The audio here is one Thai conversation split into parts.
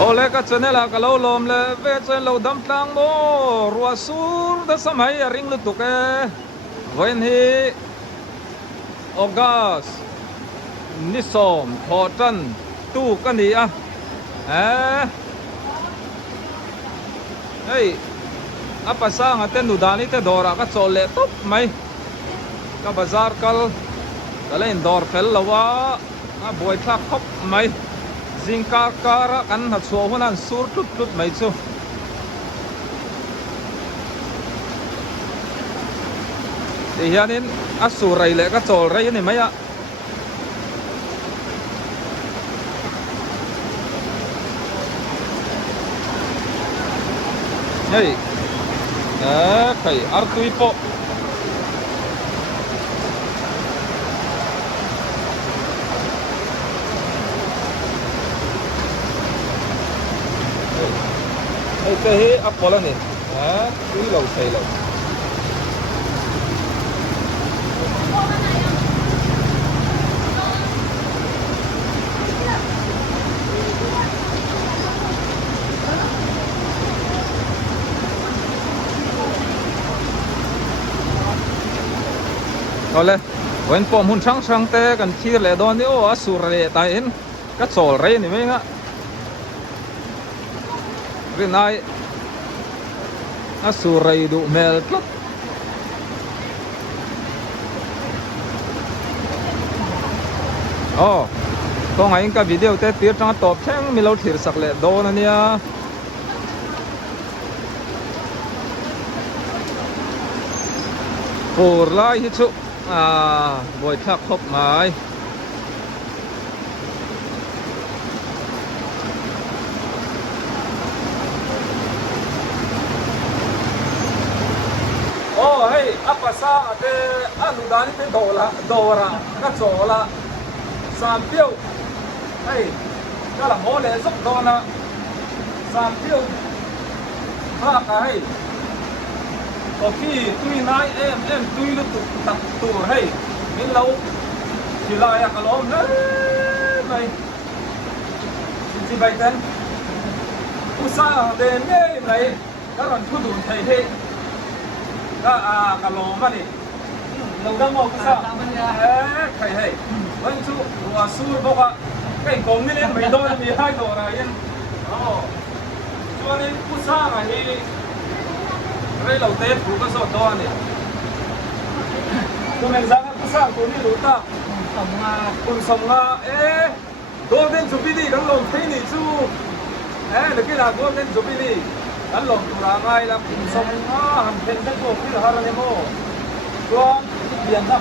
ô lê cái chân này là cái lâu lồm lê về chân lâu đâm tăng mô rùa xuống đã sắm hay ring lụt tục cái vậy thì August nisom thọ chân tu cái gì à hey apa sang aten nudani te dora ka chole top mai ka bazar kal kalain dor fel lawa a boy thak khop mai zingka kara kan hat so hunan sur tut tut mai chu thì hianin asurai le ka chol rai ni mai a hey kai artui po hey cái hi apola ni tui lo sei loเอาเลยวันปอมหุ่นช่างเตะกันที่เลยตอนนี้โอ้สุรเรตายเห็นก็โซลเรนี่ไม่งะเรื่องนายสุรเรดูเมลครับอ๋อตรงไหนก็วิดีโอเตะตีจังตอบแช่งมีเราถือสักเลยโดนอันเนี้ยโผล่ไล่ฮิชุบอยทักครบไม้โอ้เฮ้ยอัปปะซาเตอนุดานิเตโดระก็โจละสามเที่ยวเฮ้ยก็ละโมเลสุกโดนะสามเที่ยวพระกายโอเคตุยนายตุยลุตุตักตัวให้มิเราที่ลายกระล้มเลยไปที่ใบเต็นอุตส่าห์เดินเนี่ยไหนถ้าเราพูดถึงไทยที่ก็กระล้มมาดิเราต้องมองอุตส่าห์ใครให้วันชุหัวสู้บอกว่าไก่กงนี่เนี่ยไม่โดนมีให้ตัวอะไรยันอ๋อช่วงนี้อุตส่าห์ไงเรื่องเราเตะผูกก็สอดตัวนี่ตัวเองสังกุศลตัวนี้รู้ตาคุณสมngaโดนเด่นจุบิลีกันลงที่นี่จู่เด็กกีฬาโดนเด่นจุบิลีกันลงตัวง่ายละคุณสมngaหันเป็นได้ตัวที่เราหาเนี่ยโม่ตัวเปลี่ยนนะ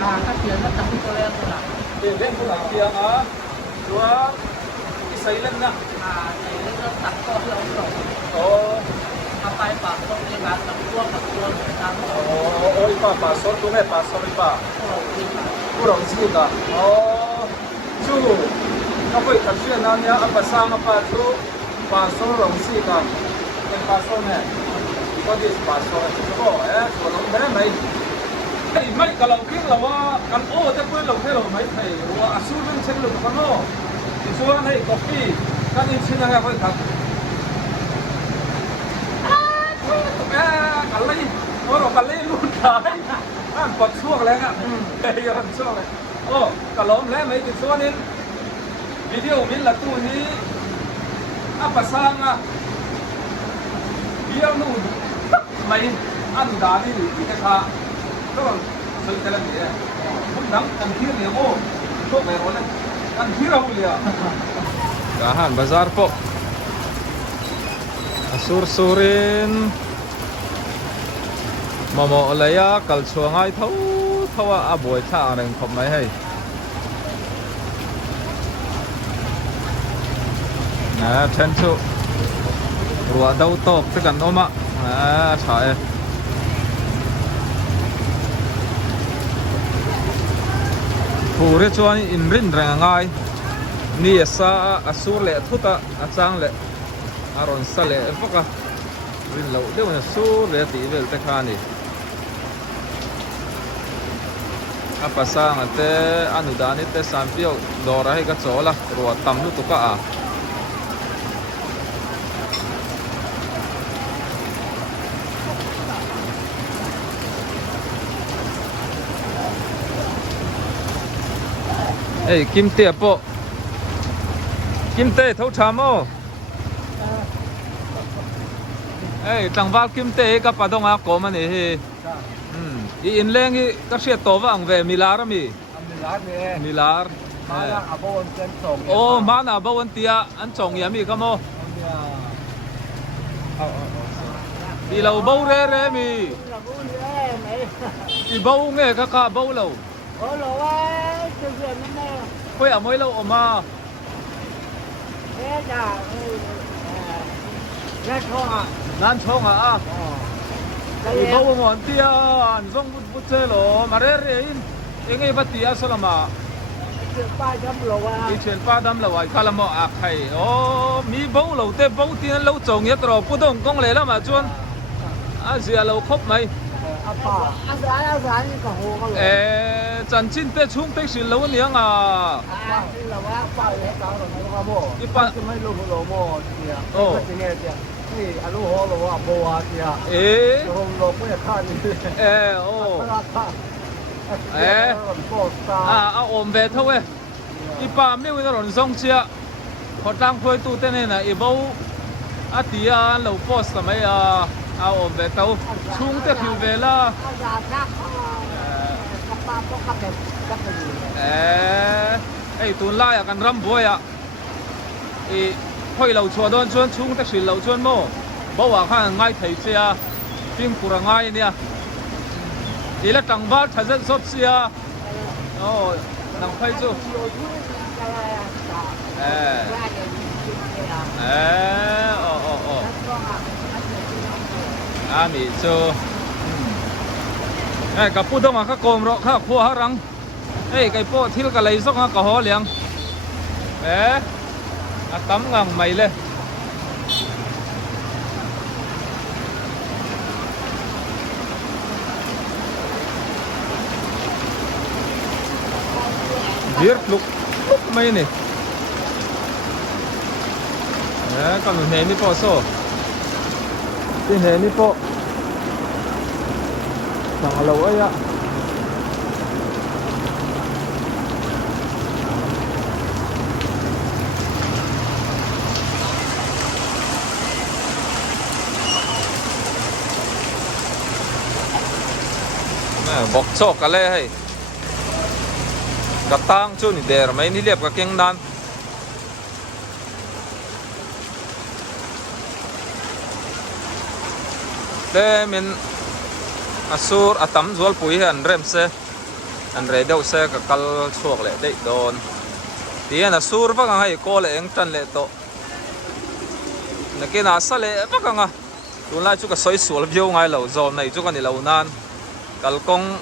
ถ้าเปลี่ยนก็ตัดที่ตัวแรกละเปลี่ยนเล่นตัวหลังเปลี่ยนตัวที่ใส่เล่นนะใส่แล้วก็ตัดข้อที่เราโอ้เอาไปปากต้องในการตัดตัวตามโอ้ยป่าสดตัวแม่ป่าสดป่าผู้ร้องสิกะอ๋อจู่ก็ไปตัดเชือกนั้นเนี่ยอัปสางป่าจู่ป่าสดร้องสิกะเป็นป่าสดเนี่ยก็ดีป่าสดก็ส่วนน้องแม่ไหมไม่ก็เราคิดเราว่ากันโอ้แต่เพื่อนเราแค่เราไม่ไทยว่าสู้เรื่องเช่นเรื่องกันโน่ส่วนให้ก๊อปปี้กันอีกชิ้นอะไรก็ได้อะไรโอ้เราไปเล่นรุ่นท้ายปวดช่วงแล้วอ่ะยังช่วงเลยโอ้กระล้มแล้วไม่ติดส่วนนี้วิดีโอมิลละตู้นี้อัปสางอ่ะเบี้ยวนู่นไม่อันดานี่ที่กระทะก็ซื้อแต่ละเดียผมดังกันที่เนี่ยโอ้โชคเลยวันนั้นกันที่เราเลยอ่ะกะหันบาซาร์ปกsur-surin mamo olaya kalchuangai thawa aboi tha reng khom mai hei na then chu rua dau tok te kan oma thae pure chuan in rin reng ngai ni sa asur le thuta achang le aron sale foka rin lo de na su le ti vel te khani apasang ate anudani te sampio dora he ka chola ro tam lu tu ka a Ê, kim tệ bộ. Kim tệ thấu chám ô. Ê, chẳng vào kim tệ các bà đông ác có mà nè. In lên cái các xe tổ vàng về Milar à mi. Milar. Ô, mà na bao anh tia anh chồng nhà mi không ô. Đi lâu bao re mi. Đi bao nghe các bao lâu. Quay ở mấy lâu mà. Nan chong à. Đi bao ngon tia anh zong bút chơi lo mà re in. Nghe bắt tia sao mà. Đi chuyển ba đâm lâu ai khá là mọ ác hay. Ô, mi bao lâu tê bao tiền lâu chồng nhất rồi. Bút đông công lẽ là mà chuan. À giờ lâu khóc mày. Chân chín tê chung tê xin lâu niang à. Ôm về thôi. Ipa miêu cái rộn sông chia. Họ đang phơi tu tên này là ibau. Tia lâu post là mấy ôm về tàu. Chung tê phiêu về là. Tuần lai à, cần râm bôi à. Hơi lâu chua đón chuan chung tê xin lâu chuan mô. Bao à khá ngay thấy chia. Phim cura ngay nè. Ý là trắng bát thật rất sốt xìa. Ồ, nắng phây chú. Mì chú. Cả bút đông à khá cồm rõ khá khua khá răng. Cái bộ thil cả lấy dốc khá hó liang. Tắm ngang mày lên. Điếc lúc mấy nè. Còn một hề mi po số. Cái hề mi po. Chẳng lâu ấy ạ. Bọc chọc cả lẽ hay. Cả tang chú ni der mấy ni liệp cả keng nan. Đây mình asur atam zual pui han rem se an re deuh se ka kal chuak le dei don tian asur ba hay ko le eng tan le to nakina sa le ba ka nga tun lai chu ka soi sual view ngai lo zon nei chu ka ni lo nan kal kong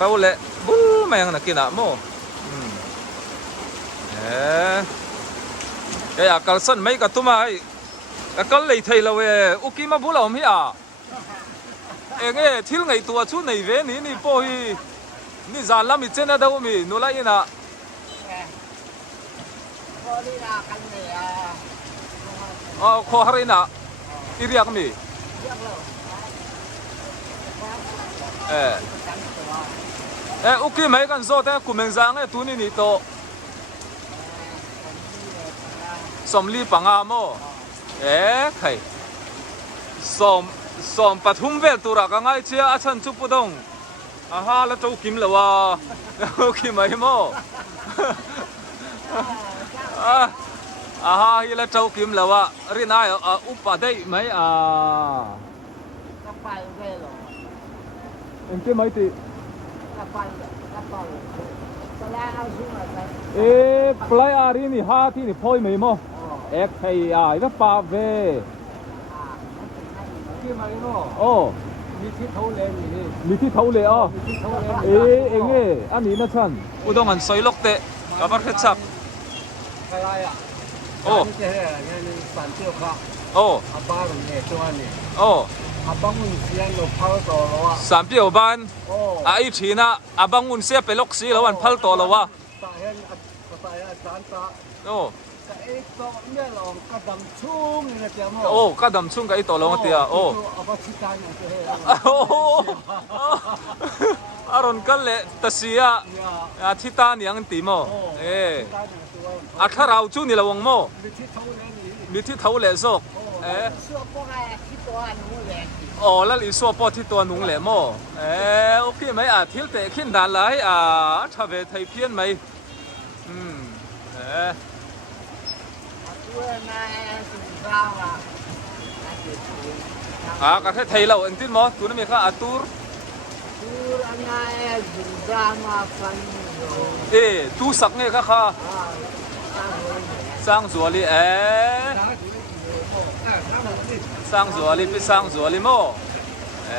rau le bu meng nakina mo cái akal san mấy ka tuma ai akal lei thei lo we ukima bu lo mi à. Nghe thiếu ngày tua chút này về ní po hi ní giàn lắm mi trên ở đâu mi nó lại nè. Kho hari nè, iriak mi. Ok mấy con số thế của mình giang ấy tu ní to. Som li bằng à mo. Khay. Som pathum vel tura ka ngai chia a chan chu pudong ha la chau kim lawa kim mai mo ha hi la chau kim lawa rinai upa dei mai em cái mấy thì play ari ni ha thi ni phoi mai mo ek thei ida pa ve mi thi thấu lệ anh ấy anh ấy nó chân u đông ăn xoay lốc tệ cả bắt hết sập sám biểu ban ít khi na abangun xe pelok xí lâu ăn phal to lâu à สารตา โอ้ ก็ไอ้ตัวเนี่ยเรากระดำชุ่มนี่นะเจ้าหมอ โอ้ก็ดำชุ่งกับไอ้ตัวลงเตียโอ้ เอาไปชิตาเนี่ยจะให้ โอ้อารมณ์กันเลยตะเสียที่ตาเนี่ยอันตีโมเอออาคาเราจู่นี่ละวงโม มีที่เท่านั้นนี่ มีที่เท้าเหล่ซกเออ ชั่วพวกไอ้ที่ตัวนู้นแหละ อ๋อแล้วอีสัวปอที่ตัวนุ่งเหล่โมเออโอเคไหมทิลเตะขึ้นด่านเลยชาเวไทยเพี้ยนไหมเออ ตัวนายสุนทรอ่ะ ก็แค่ไทยเราเองที่มอตัวนั้นมีค่าอาตูร์ ตัวนายสุนทรมาฟันโย ตู้สักเนี่ยค่ะสร้างสัวลีสร้างสัวลีไปสร้างสัวลีโมอ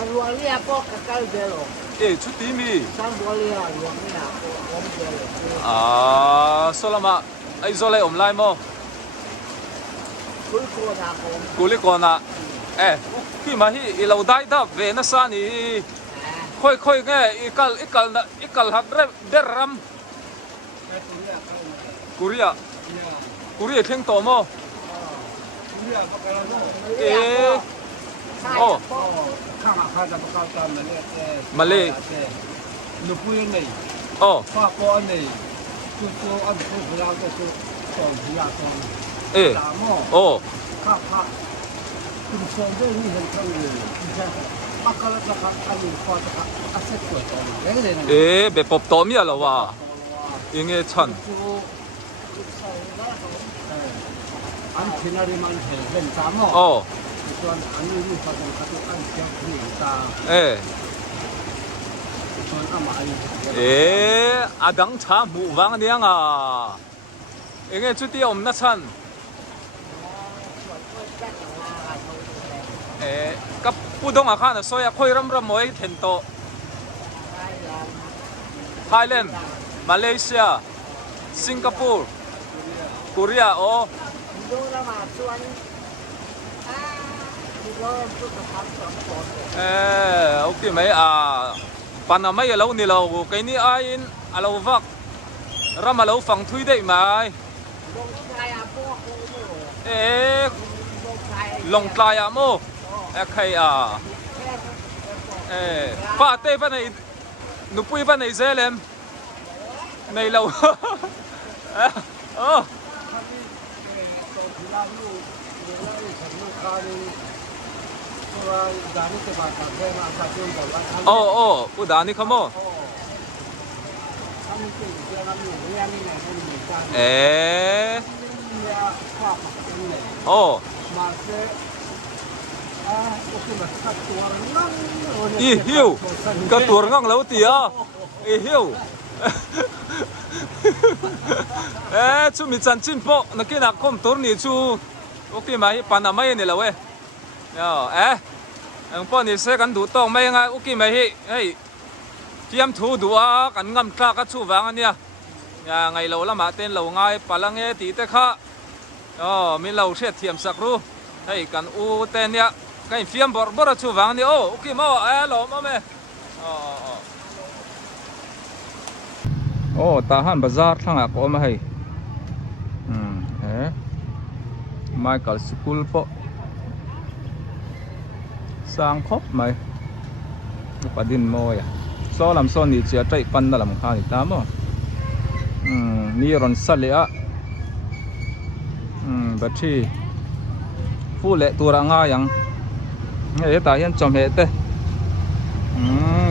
ารัวเลียพวกกระไรเดียว ชุดที่มี สร้างรัวเลียรัวเนี่ยผมเดียว โซลามาไอโซเลอมไลโม คุยโคตรผม กูลิกอนะที่มาที่เราได้ดับเวนัสานีค่อยๆไงอีกลหักเดรัมกุริยาเที่ยงโตโมโอ้ ข้างอาคารจะประกอบตามนั่นเนี่ย มาเลย ลูกผู้ยังไง โอ้ ฟ้าก้อนนี่ตัวอันเป็นเราก็คือตัวพิยาตองตามอ โอ้ ข้าพระคุณทรงด้วยนี่เห็นทั้งเลยใช่ปักกะละกันอันนี้พอจะอาศัยตัวตองเลยนะ แบบปบโตมีอะไรวะยังไงฉัน อันที่นาริมันเห็นตามอ โอ้ ส่วนอันนี้มีความสำคัญอันเจ้าที่ตาส่วนอามาอาดังชาหมู่วังเนี่ยยังไงจุดที่อมนัชันกับผู้ดงอาคารน่ะซอยค่อยรำมวยเห็นโตไทยแลนด์มาเลเซียสิงคโปร์เกาหลีโอ้ ดูแล้วมาชวนดูแล้วสุขภาพสมบูรณ์ โอเคไหมปันไม่เรานี่เราแค่นี้อินเราฟักรำมาเราฟังทุยได้ไหมลงตายโมใครป้าเต้ป้าในนุปุยป้าในเซเลมในเราอุดานี่ขโมอีหิวกระตัวงั่งแล้วตีอีหิวชูมีจันจินโปนักกินนักคมตัวนี้ชูโอเคไหมปันไม่เนี่ยละเว้ยป้อนนี่เสกันดูต้องไม่ไงโอเคไหมเฮ้ยเตรียมถูดูกันงำคลากันชูวางอันเนี้ยไงเราละมาเต้นเราไงปลังตีเตะข้ามีเราเสียเทียมสักรู้ให้กันอูเต้นเนี่ยกันฟิล์มบอร์ชูวางนี่โอเคมั้งหล่อมั้ยตาหันบาซาร์ทั้งอ่ะก็มาให้มาเกิดสกุลปะสร้างครบไหมประเด็นมอยโซลำโซนี่จะใจปันนั่นลำคานี่ตามนี่รอนสัลเลยบัดที่ฟูเละตัวร่างยังตายันจอมเหตุ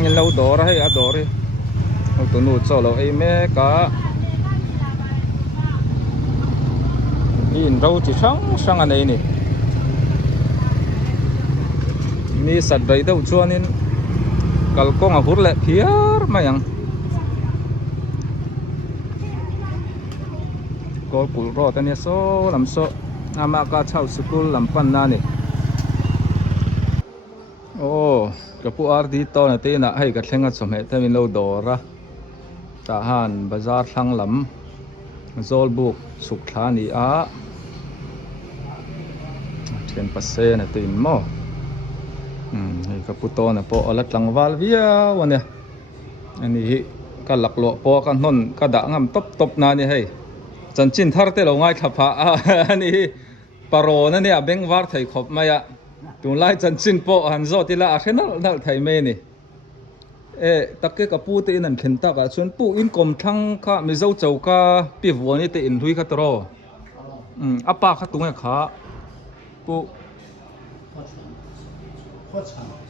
ยังเราดอร์ให้ดอร์ตัวนู้นโซเราแม่กะนี่เราจะช่างอันไหนนี่มีสัตว์ใดเท่าชวนนี่กัลกงหุ่นเละเพียร์มายังก็ปุโรตันเนี่ยโซลำโซอามากาเช่าสกุลลำปันนานี่กับผู้อาร์ดีโตนะตีน่ะให้กับเชงกัดสมัยแต่มีเราดอระทหารบาซาร์ทั้งลำโซลบุกสุขฐานีเทียนปัสเซนะตีนโมนี่กับผู้โตนะพออลัดลังวาลเวียวันเนี่ยอันนี้ก็หลักหลวงพอกันนนก็ด่างำตบนานี่ให้ จันจินทาร์เตลงไงทับพะอันนี้ปารโอนั่นเนี่ยเบงวาร์ไทยขบมาอะตุนไล่จันจินโปหันโซติละอาเชนัลไทยเมนี่ตะเกกับปูตีนันเข็นตักส่วนปูอินกลมทั้งข้าไม่เจ้าเจ้าก้าปีวัวนี่ตีอินทุยขัดรออัปปาขัดตรงนี้ขาปู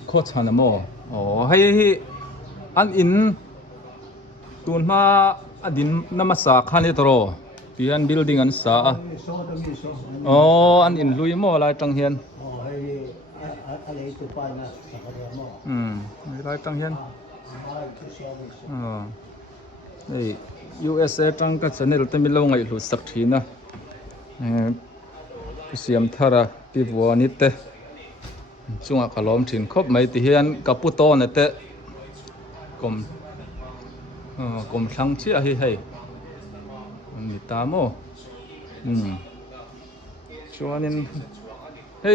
โคตรชันนะโมอ๋อให้อันอินตุนมาอดินน้ำมาสาขันนี่ตรอปีอันบิลดิ้งอันสาอ๋ออันอินลุยโมลายตังเฮียนอะไรตัวปานนะสักการะมั่งลายตังเฮียนนี่ USA จังก็จะเนี่ยเราต้องมีลงไงหลุดสักทีนะเสียมทาระปีวัวนิดเตะช่วงขลุ่มถิ่นครบไม่ตีเฮียนกับปุตโตเนี่ยเตะกลมทั้งเชี่ยให้มีตาโมช่วงนี้ให้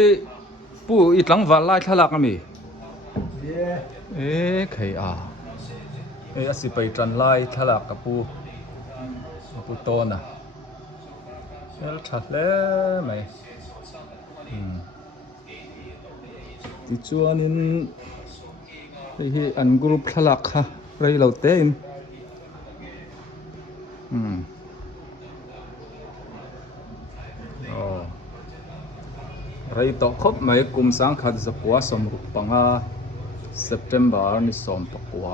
ปู่อีหลังวันไล่ทะลักมีใครสิไปจันไล่ทะลักกับปูโตน่ะชัดแล้วไหมที่ช่วงนี้ที่อันกรุ๊ปทะลักค่ะไรเราเต้นไรต่อครบไหมกลุ่มสังขัดจะปัวสมรุปปังเซปเทมเบอร์นี่สมปักปัว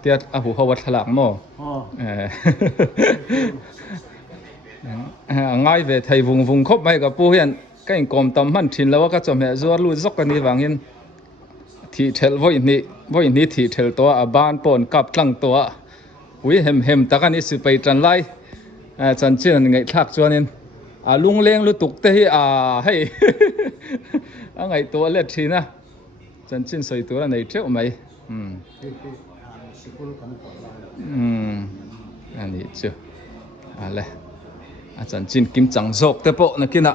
เตียหูเขาวัดถลักโม่ง่ายเวทไทยvùngครบไหมกับปูเฮียนก็ยังกลมตำมันถิ่นแล้วก็จะแม่จวดลุยซอกกันนี่วางเห็นที่เทลไว้นี่ที่เทลตัวบ้านปนกับตั้งตัววิ่งเห็มตะกันนี่สิไปจันไล่จันเชื่อไงทักจวนนี่ลุงเลี้ยงลุตุกเตะให้ไงตัวเล็ดทีนะจันชินใส่ตัวไหนเที่ยวไหมอันนี้เจ้าอะไรอาจารย์จินกิมจังโซกเตปโนักกิน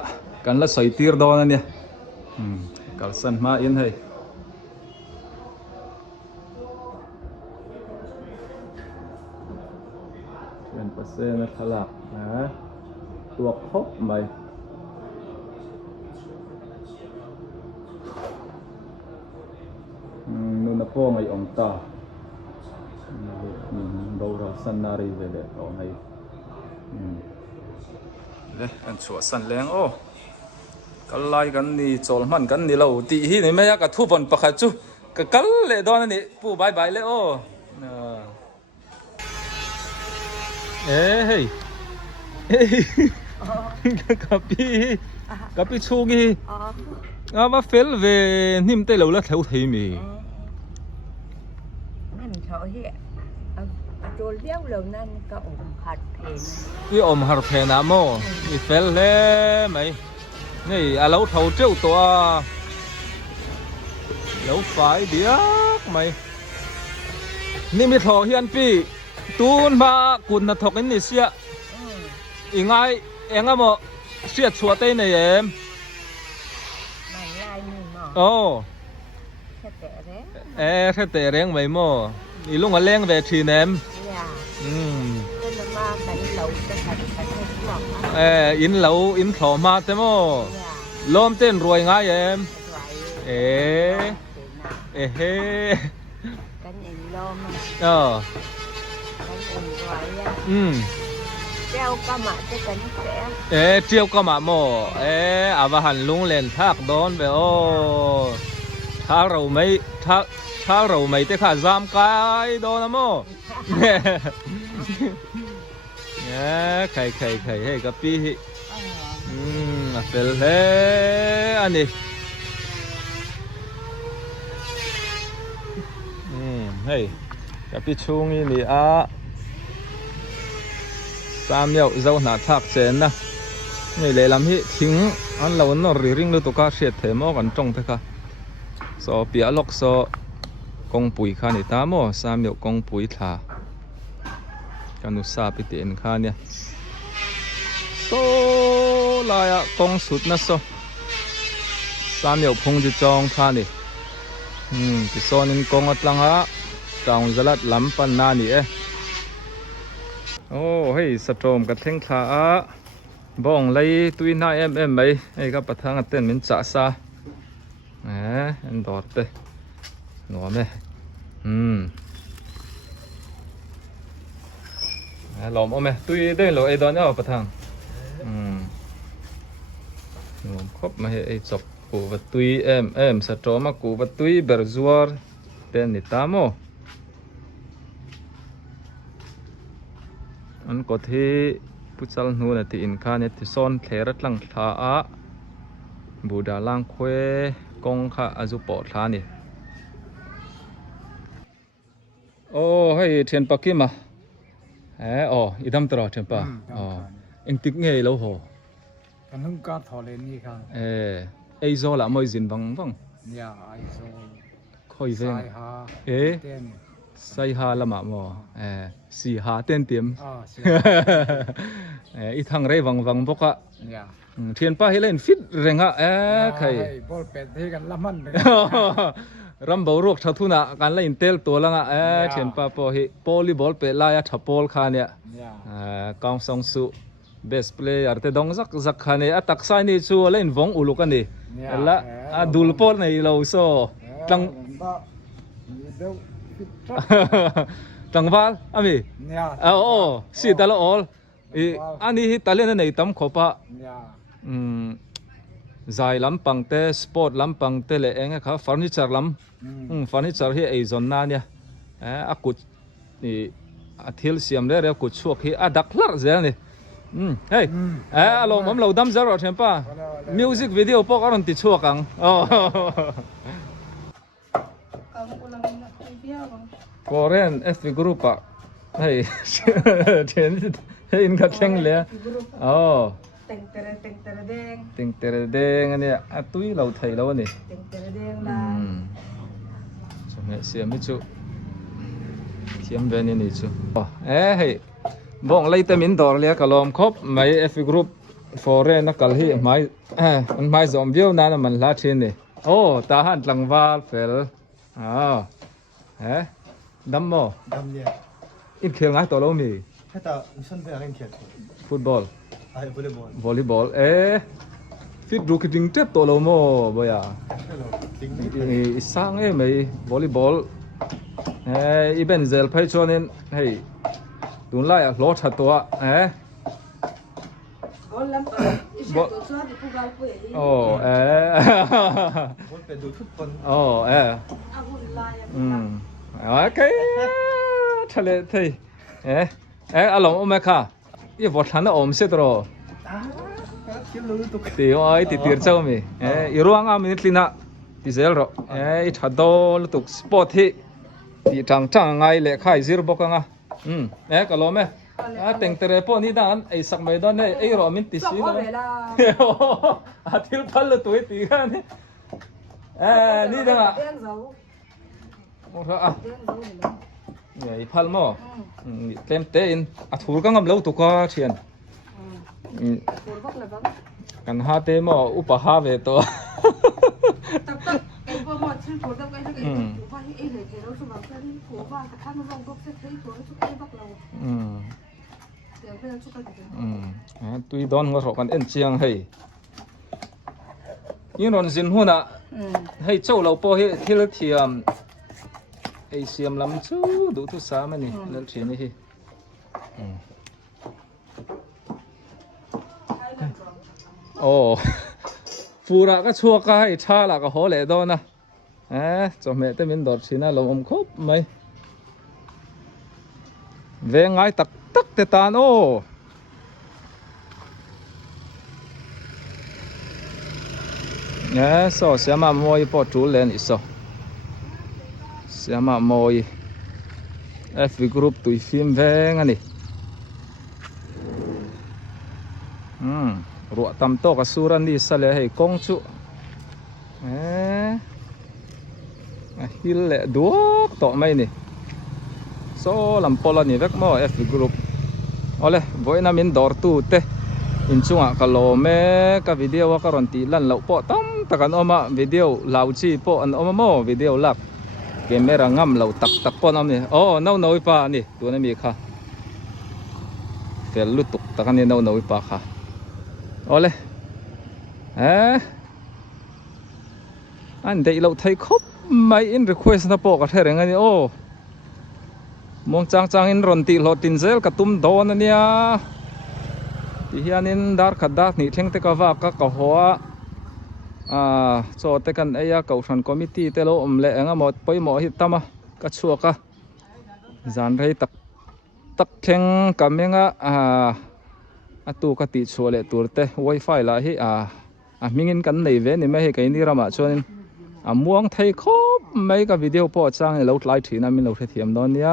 กันละใส่ตีร์ดอนั่นเนี่ยกัลสันมาอินให้เป็นเปอร์เซ็นต์ทลักนะตัวครบไหมนู่นน่ะพ่อไงองตาเราสันนารีเวเดเอาให้เลยกันชัวสันแรงโอ้กันไล่กันนี่โจลมันกันนี่เราตีหีนี่ไม่อยากกระทุบมันประคัจุกันเลยตอนนี้ปูบายเลยโอ้เฮ้ยกับพี่ชูกี้มาเฟลเวนิ่มเตลแล้วแถวทีมีนั่นเขาเหี้ยตัวเลี้ยวเหล่านั้นก็อมหัดเพนนี่อมหัดเพนนะโมนี่เฟลเลยไหมนี่เราเท่าเจ้าตัวเราฝ่ายเดียวไหมนี่มีทอเฮียนปีตูนมากุนนัทกินนี่เสียอีไงเองอะโมเสียชัวเต้นเนี่ยไม่ไล่นี่มั้งโอ้แค่แต่เร่งแค่แต่เร่งไหมโมอีลุงอะไรเร่งเวทีเนมเป็นมาแต่เราจะขัดกันไม่หรอกอินเราอินถอมาเต็มโมล้มเต้นรวยง่ายเฮ้กันเองล้มเจ้าก็มาจะกันแก่เจ้าก็มาโมอาบหันลุงเล่นทักโดนไปโอ้ถ้าเราไม่ได้ขาดจามกายโดนนะโมใครให้กับพี่เป็นเลยอันนี้เฮ้ยกับพี่ชุงนี่สามเยาเจ้าหน้าทักเจนนะนี่เลยลำที่ทิ้งอันเราหนอริงดูตัวก้าเสียเทมอกันจงเถอะค่ะสอเปียล็อกสอกงปุ๋ยข้านี่ตามอสามเยากงปุ๋ยถาการนุสาปิเตียนข้าเนี่ยโซลายกงสุดนะโซสามเยาพงจะจองข้านี่ ti son in kongot lang ha taung zalat lampan na ni oh hei satrom ka theng thla a bong lei tuina mai ei ka pathang aten min cha sa en dor te no me lom ome tui de lo e don ya pathang no khop ma he ei chop ku va tui satrom ma ku va tui berzuar ten ni tamo an ko thi puchal nu na ti in kha ne ti son thlerat lang tha a buda lang khwe kong kha azu po thla ni oh hei thian pakima idam tro thian pa eng tik nge lo ho kan hung ka thole ni kha ei zo la moi zin wang ya ai zo khoi veng sai ha ten sai ha lama mo si ha ten tiam i thang rei wang boka ya thian pa helen fit renga khai bol pet he kan laman ram bo rok thatuna kan la in tel to langa thian pa po hi volleyball pe la ya thapol kha ne kaung song su best player te dong zak khane atak sai ni chu len vong uluk ani la dul pol nei lo so tlang tangwal ami si talo all ani hi talen nei tam khopa zai lam pang te sport lam pang te le eng kha furniture lam furniture hi ei zon na nia akut ni athil siam le kut chuak hi adak lar zel ni hey alo mom lo dam zero thempa music video pok aron ti chuak ang Korean FB group a hey chen in ka theng le ting tere deng ani atui lo thai lo ni ting tere deng la chome siam mi chu siam ben ni chu hey bong lei te min dor le kalom khop mai FB group foreign na kal hi mai zom view na man la thin ni ta han tlangwal fel đâm mò đâm nhẹ ít khiêng ai tổ lâu mì hay ta sân về anh khiêng football volleyball fit ru cái tiếng chết tổ lâu mò bây giờ sang ấy mấy volleyball event zel phải cho nên hey tuần lại lót hạt toa cái thằng lệ thầy along ôm kha ये वो थाना ओम से तो ती ओई ती तीर चाउ मी इरुआंग आ मिनिट लिना ती जेल रो इथादोल तुक स्पॉट ही ती चांग ngai le khai zir bokanga kalo me teng tere po ni dan ei sak mai don ei ro min ti si lo atil phal le toi ti ga ni ni danga mo tha i phal mo tlem te in a thur ka ngam lo tu ka thian kan ha te mo upa ha ve to tập tập cái vừa một chân thổi tập cái cái qua thì em để nó xuống vào cái thổi qua cái thang nó vòng gốc sẽ thấy thổi nó chút em bắt đầu giờ bây giờ chút cái tuy don ngor kan en chiang hei yin ron zin huna hei chou lo po hi thil thiam ei siam lam chu du tu sa ma ni lal thi ni hi fura ka chua ka hai tha la ka ho le do na cho me te min dor china lo om khop mai ve ngai tak tak te tan so siama moi po tu len iso siama moi FB group tui film veng ani ruộng tầm to cả suran đi sa lệ hay công chu hil lệ đuốc to mày nè so làm pola nè vek mo FB group ole voi na min dor tu te in chunga ka lo me ka video ka ron ti lan lo po tam ตักันออกมาวิดีโอลาวจีโปอันออกมาโมวิดีโอลักเกมเมร่างำเราตักปอนอมนี่โอ้น้อยป่านี่ตัวนี้มีค่ะเกลุตุกตักันนี่น้อยป่าค่ะโอ้เลยอันเดี๋ยวเราไทยครบไม่อินรีเควสนะโปกระเทเรื่องนี้โอ้มองจางอินรอนตีโหลตินเซลกระตุ้มโดนเนี่ยที่เฮียนินดาร์ขัดดาร์นี่เท่งเตกว่าก็หัวโจเตกันไอ้ยาเก่าชันคอมมิตี้เตโลอมเละงั้นหมดไปหมอหิตามะก็ชัวก็จานไรตักเข่งกับเมงตูกติชัวเละตัวเต Wi-Fi ละฮิมิงินกันในเวนนี่ไม่ให้กันนี่รามาชวนม่วงไทยครบไม่กับวิดีโอพอจ้างเราไลฟ์ทีนั้นมินเราเทียมตอนนี้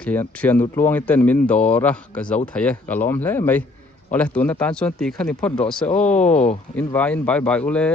เขียนนุดลวงเต้นมินดอระก็เจ้าไทยก็ล้อมเลยไม่เอาเลยตัวนั้นตานชวนตีขันนี่พอดรอเซโออินไว้อินบายบายอุเล่